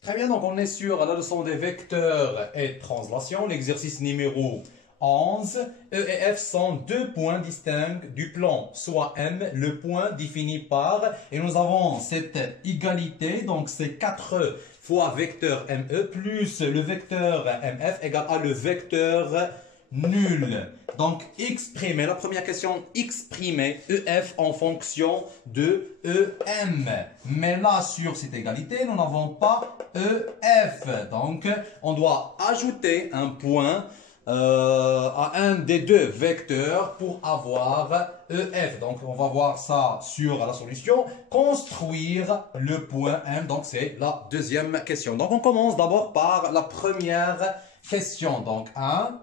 Très bien, donc on est sur la leçon des vecteurs et translation, l'exercice numéro 11. E et F sont deux points distincts du plan, soit M, le point défini par, et nous avons cette égalité, donc c'est 4 fois vecteur ME plus le vecteur MF égale à le vecteur nul. Donc, exprimer, la première question, exprimer EF en fonction de EM. Mais là, sur cette égalité, nous n'avons pas EF. Donc, on doit ajouter un point à un des deux vecteurs pour avoir EF. Donc, on va voir ça sur la solution. Construire le point M. Donc, c'est la deuxième question. Donc, on commence d'abord par la première question. Donc, 1.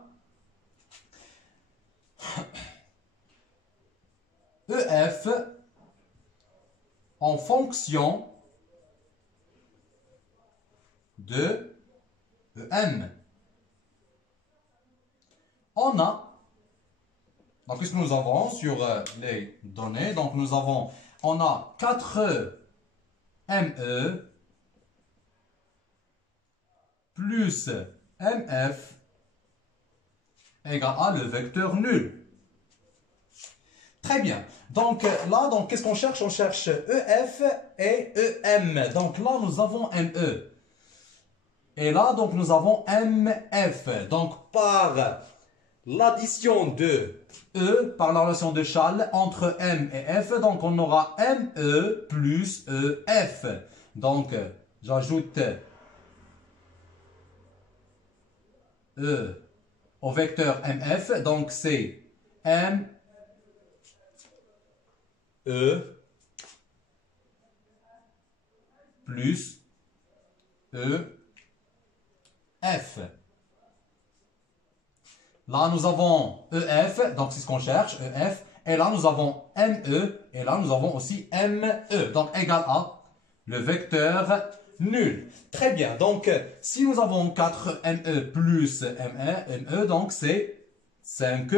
EF en fonction de EM. On a, donc qu'est-ce que nous avons sur les données? Donc nous avons, on a 4 ME plus MF égale à le vecteur nul. Très bien. Donc là, donc qu'est-ce qu'on cherche? On cherche EF et EM. Donc là, nous avons ME. Et là, donc nous avons MF. Donc par l'addition de E, par la relation de Schall entre M et F, donc on aura ME plus EF. Donc j'ajoute E au vecteur MF. Donc c'est M E plus E F. Là, nous avons EF, donc c'est ce qu'on cherche, EF. Et là, nous avons ME. Et là, nous avons aussi ME. Donc, égal à le vecteur nul. Très bien. Donc, si nous avons 4 ME plus ME, donc c'est 5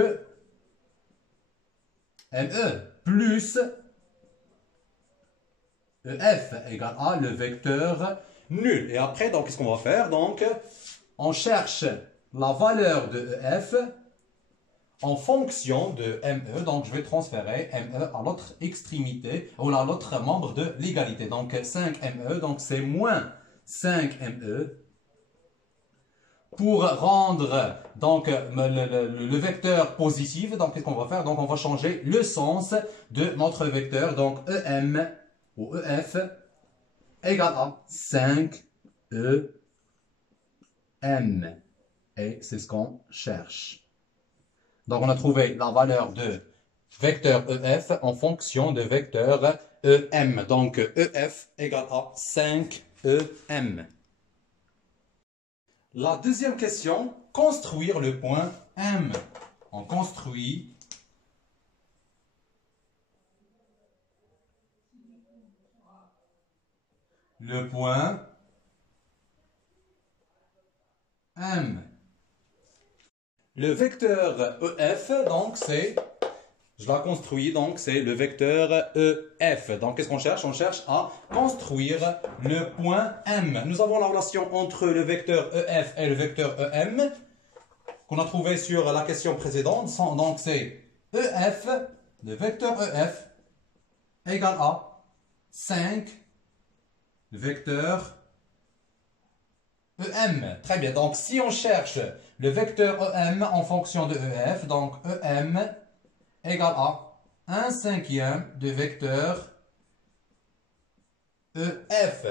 ME plus EF égale à le vecteur nul. Et après, donc, qu'est-ce qu'on va faire? Donc, on cherche la valeur de EF en fonction de ME. Donc, je vais transférer ME à l'autre extrémité ou à l'autre membre de l'égalité. Donc, 5 ME, donc c'est moins 5 ME. Pour rendre donc le vecteur positif, donc qu'est-ce qu'on va faire? Donc, on va changer le sens de notre vecteur. Donc, EM ou EF égale à 5 EM. Et c'est ce qu'on cherche. Donc, on a trouvé la valeur de vecteur EF en fonction de vecteur EM. Donc, EF égale à 5 EM. La deuxième question, construire le point M. On construit le point M. Le vecteur EF, donc c'est, je l'ai construit, donc c'est le vecteur EF. Donc qu'est-ce qu'on cherche? On cherche à construire le point M. Nous avons la relation entre le vecteur EF et le vecteur EM qu'on a trouvé sur la question précédente. Donc c'est EF, le vecteur EF, égale à 5, le vecteur EM. Très bien. Donc, si on cherche le vecteur EM en fonction de EF, donc EM égale à 1/5 de vecteur EF.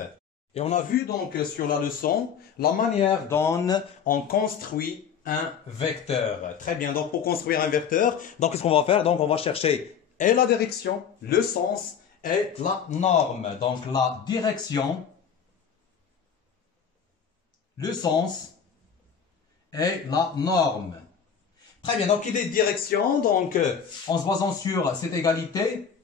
Et on a vu donc sur la leçon la manière dont on construit un vecteur. Très bien. Donc, pour construire un vecteur, donc qu'est-ce qu'on va faire? Donc, on va chercher et la direction, le sens et la norme. Donc, la direction, le sens et la norme. Très bien, donc il est direction, donc en se basant sur cette égalité,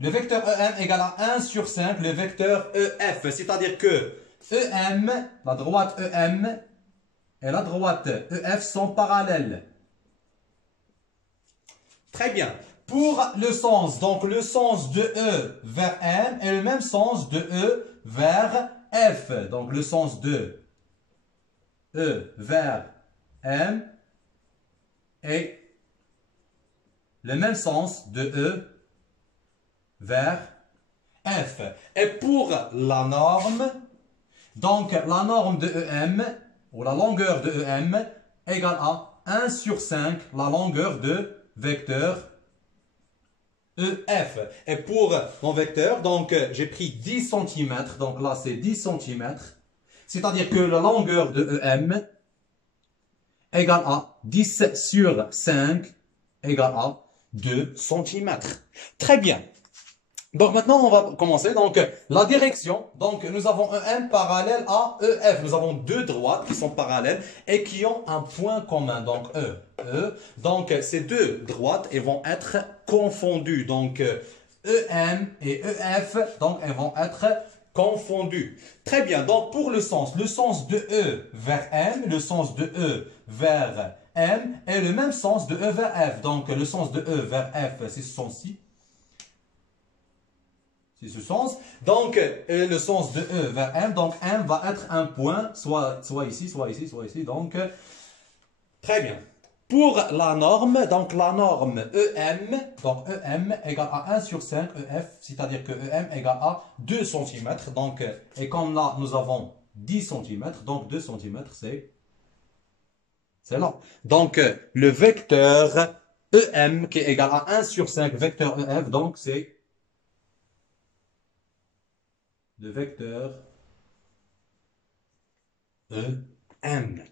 le vecteur EM égale à 1 sur 5, le vecteur EF, c'est-à-dire que EM, la droite EM et la droite EF sont parallèles. Très bien. Pour le sens, donc le sens de E vers M est le même sens de E vers F, donc le sens de E vers M, est le même sens de E vers F. Et pour la norme, donc la norme de EM, ou la longueur de EM, égale à 1 sur 5, la longueur de vecteur EF. Et pour mon vecteur, donc j'ai pris 10 cm, donc là c'est 10 cm, c'est-à-dire que la longueur de EM égale à 10 sur 5 égale à 2 cm. Très bien. Donc maintenant, on va commencer. Donc la direction, donc nous avons EM parallèle à EF. Nous avons deux droites qui sont parallèles et qui ont un point commun. Donc E. Donc ces deux droites, elles vont être confondues. Donc EM et EF, donc elles vont être confondues. Très bien. Donc pour le sens de E vers M, le sens de E vers M est le même sens de E vers F. Donc le sens de E vers F, c'est ce sens-ci. C'est ce sens. Donc, le sens de E vers M, donc M va être un point, soit ici, soit ici, soit ici. Donc, très bien. Pour la norme, donc la norme EM, donc EM égale à 1 sur 5 EF, c'est-à-dire que EM égale à 2 cm. Donc, et comme là, nous avons 10 cm, donc 2 cm, c'est là. Donc, le vecteur EM qui est égal à 1 sur 5 vecteur EF, donc c'est le vecteur EM.